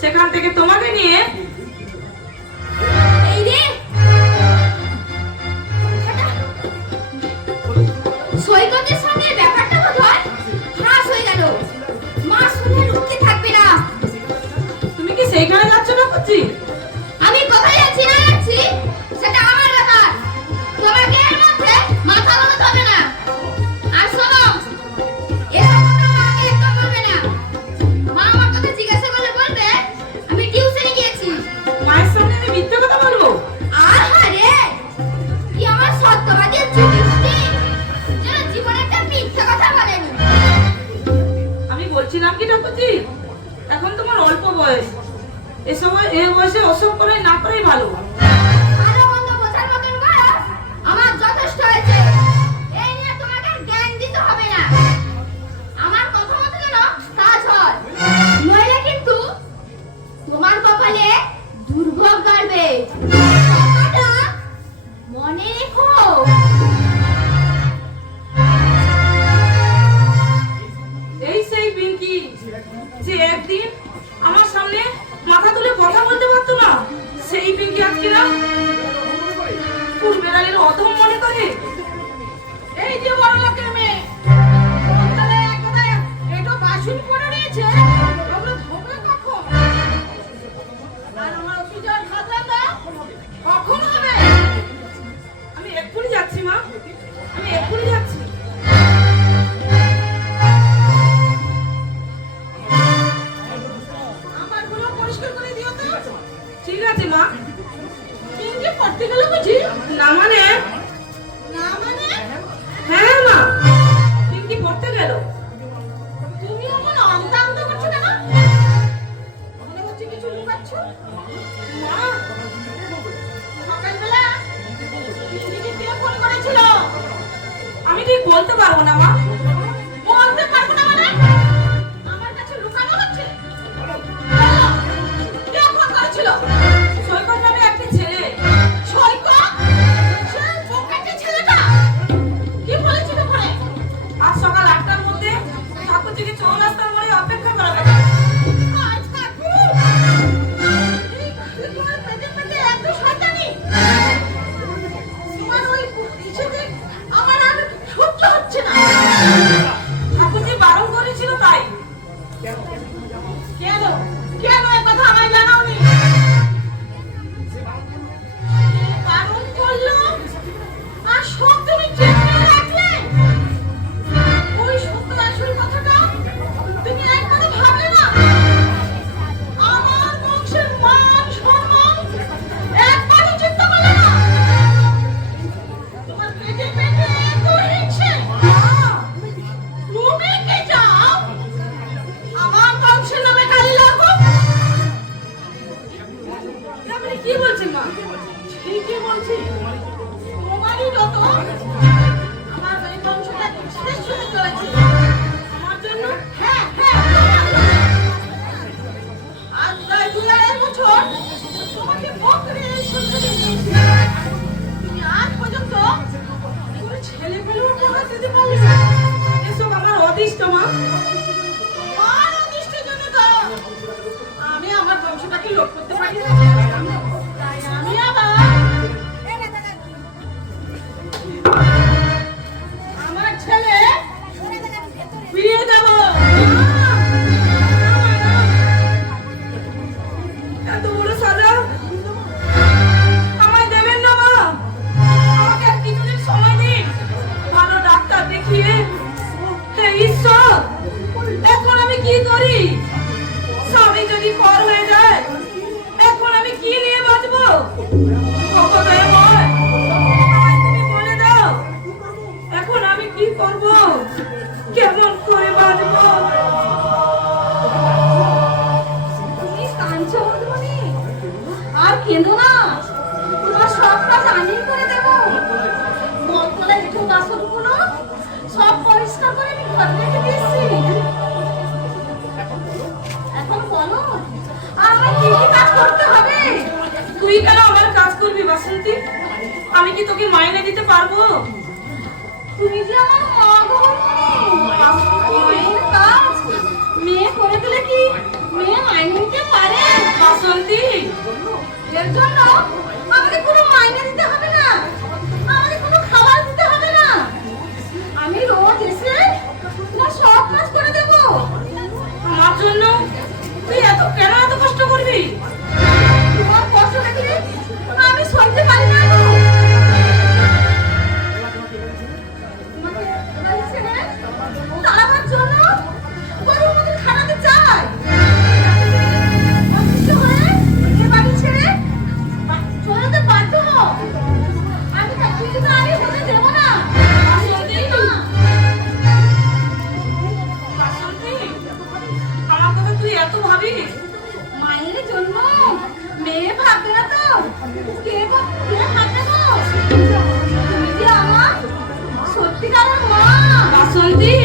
সেখান থেকে তোমাকে নিয়ে সৈকতের সঙ্গে ব্যাপারটা বোধহয় ফাঁস হয়ে গেল। মা শুনে রুখতে থাকবে না। তুমি কি সেইখানে যাচ্ছ না বুঝি? আমি কোথায় যাচ্ছি না যাচ্ছি সেটা আমার ব্যাপার, তোমাকে এর মধ্যে মাথা গলাতে হবে না। আর শোনো, এসব কথা মাকে একদম বলবে না। মা আমার কথা জিজ্ঞাসা করলে বলবে আমি টিউশনে গিয়েছি। মায়ের সামনে আমি মিথ্যে কথা বলবো? আহারে, কি আমার সত্যবাদী যুক্তিষ্টি যেন জীবনে একটা মিথ্যে কথা বলেনি। আমি বলছিলাম কি ঠাকুরজি, এখন তোমার অল্প বয়স, এই বয়সে ওসব করে না করাই ভালো। ভালো মন্দ বোঝার মতন বয়স আমার যথেষ্ট হয়েছে। এই নিয়ে তোমাকে জ্ঞান দিতে হবে না। আমার কথা মতো যেন কাজ হয়, নইলে কিন্তু তোমার কপালে দুর্ভোগ গাড়বে। কথাটা মনে রেখো। এই সেই পিঙ্কি যে একদিন আমার সামনে মাথা তুলে কথা বলতে পারতো না, সেই পিঙ্কি আজকে না ফুল বেড়ালের অধম মনে করে। এই যে বড় লোকের মেয়ে কোনতলায় একদা একটু বাসন করে নিয়েছে, ওগুলো ধোবে কখন? আর আমার অফিসার খাতাটা কখন হবে? আমি এক্ষুনি যাচ্ছি মা, আমি এক্ষুনি যাচ্ছি। আমারগুলো পরিষ্কার করে দিও তো। ঠিক আছে মা। পিঙ্কি পড়তে গেল বুঝি? না মানে? না মানে? হ্যাঁ মা, পিঙ্কি পড়তে গেল। তুমি এমন আমতা আমতা করছো কেন? মনে হচ্ছে কিছু লুকাচ্ছ। মা, সকালবেলা পিঙ্কি কে ফোন করেছিল? আমি ঠিক বলতে পারবো না মা। বলতে পারবো না মানে? আমার কাছে লুকানো হচ্ছে। বলো, কে ফোন করেছিল? সৈকত নামে একটা ছেলে। সৈকত? সেই বোকাটে ছেলেটা? কি বলেছিল ফোনে? আজ সকাল 8টার মধ্যে ঠাকুরজিকে চৌরাস্তার মোড়ে অপেক্ষা করাবে। আজ ঠাকুর! এই তোমার পেটে পেটে এত শয়তানি! তোমার ওই ইসেতে আমার আর সহ্য হচ্ছে না। দিতে পারলি না? এসব আমার অদৃষ্ট মা। তোমার অদৃষ্টের জন্য তো আমি আমার বংশটাকে লোপ করতে পারি না। তাই আমি আবার আমার ছেলে বিয়ে দেবো। এত বড় সাজা আমায় দেবেন না মা। আমাকে আর কিছুদিন সময় দিন, ভালো ডাক্তার দেখিয়ে। হে ঈশ্বর, এখন আমি কি করি? স্বামী যদি পর হয়ে যায়, এখন আমি কি নিয়ে বাঁচবো? ওগো দয়াময়, আমায় তুমি বলে দাও, এখন আমি কি করব? কেমন করে বাঁচবো? তুমি কাঁদছো মধুমণি? আর কেঁদো না, তোমার সব কাজ আমিই করে দেবো। মলতলায় রেখে বাসনগুলো সব পরিষ্কার করে আমি ঘরে রেখে দিয়েছি। এখন বলো আমার কি কি কাজ করতে হবে? তুই কেন আমার কাজ করবি বাসন্তী? আমি কি তোকে মাইনে দিতে পারবো? তুমি যে আমার মা গো মধুমণি। মেয়ের কাজ মেয়ে করে দিলে কি মেয়ে মাইনে নিতে পারে? বাসন্তী, এর জন্য আমাকে কোনো মাইনে দিতে হবে না, আমাকে কোনো খাবার দিতে হবে না। আমি রোজ এসে তোমার সব কাজ করে দেবো। আমার জন্য তুই কেন এত কষ্ট করবি? তোমার কষ্ট দেখলে আমি সইতে পারি না গো। তোমাকে বাড়ি ছেড়ে তাড়াবার জন্য গরুর মতো খাটাতে চাই। অসুস্থ হয়ে এ বাড়ি ছেড়ে চলে যেতে বাধ্য হও। আমি তা কিছু তো আমি হতে দেবো না। বাসন্তী, বাসন্তী, আমার কথা তুই এত ভাবিস? মায়ের জন্য মেয়ে ভাববে না তো কে ভাববে গো? তুমি যে আমার সত্যিকারের মা। বাসন্তী,